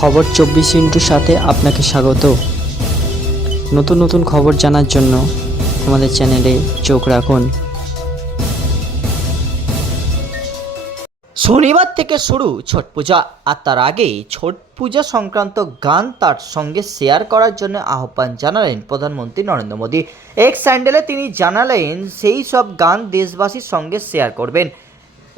খবর চব্বিশ ইন্টুর সাথে আপনাকে স্বাগত। নতুন নতুন খবর জানার জন্য আমাদের চ্যানেলে চোখ রাখুন। শনিবার থেকে শুরু ছট পূজা, আর তার আগেই ছট পূজা সংক্রান্ত গান তার সঙ্গে শেয়ার করার জন্য আহ্বান জানালেন প্রধানমন্ত্রী নরেন্দ্র মোদী। এক স্যান্ডেলে তিনি জানালেন, সেই সব গান দেশবাসীর সঙ্গে শেয়ার করবেন।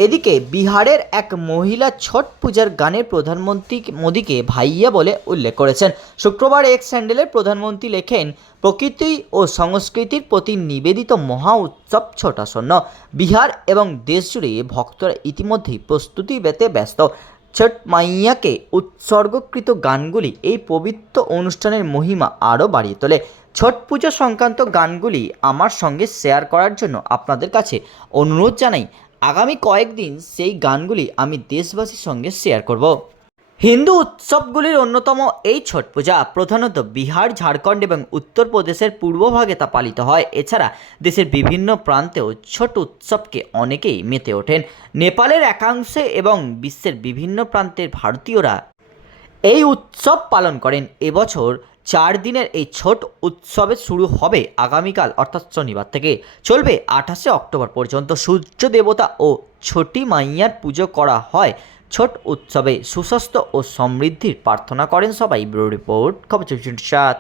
এদিকে বিহারের এক মহিলা ছট পূজার গানের প্রধানমন্ত্রী মোদীকে ভাইয়া বলে উল্লেখ করেছেন। শুক্রবার এক স্যান্ডেলে প্রধানমন্ত্রী লেখেন, প্রকৃতি ও সংস্কৃতির প্রতি নিবেদিত মহা উৎসব ছটাসন্ন বিহার এবং দেশজুড়ে ভক্তরা ইতিমধ্যেই প্রস্তুতি পেতে ব্যস্ত। ছট মাইয়াকে উৎসর্গকৃত গানগুলি এই পবিত্র অনুষ্ঠানের মহিমা আরও বাড়িয়ে তোলে। ছট পুজো সংক্রান্ত গানগুলি আমার সঙ্গে শেয়ার করার জন্য আপনাদের কাছে অনুরোধ জানাই আগামী কয়েকদিন সেই গানগুলি আমি দেশবাসীর সঙ্গে শেয়ার করব। হিন্দু উৎসবগুলির অন্যতম এই ছট পূজা প্রধানত বিহার, ঝাড়খণ্ড এবং উত্তরপ্রদেশের পূর্বভাগে তা পালিত হয়। এছাড়া দেশের বিভিন্ন প্রান্তেও ছট উৎসবকে অনেকেই মেতে ওঠেন। নেপালের একাংশে এবং বিশ্বের বিভিন্ন প্রান্তের ভারতীয়রা এই উৎসব পালন করেন। এবছর চার দিনের এই ছোট উৎসবে শুরু হবে আগামীকাল, অর্থাৎ শনিবার থেকে। চলবে আঠাশে অক্টোবর পর্যন্ত সূর্য দেবতা ও ছটি মাইয়ার পুজো করা হয় ছোট উৎসবে। সুস্বাস্থ্য ও সমৃদ্ধির প্রার্থনা করেন সবাই। ব্যুরো রিপোর্ট, খবর সাত।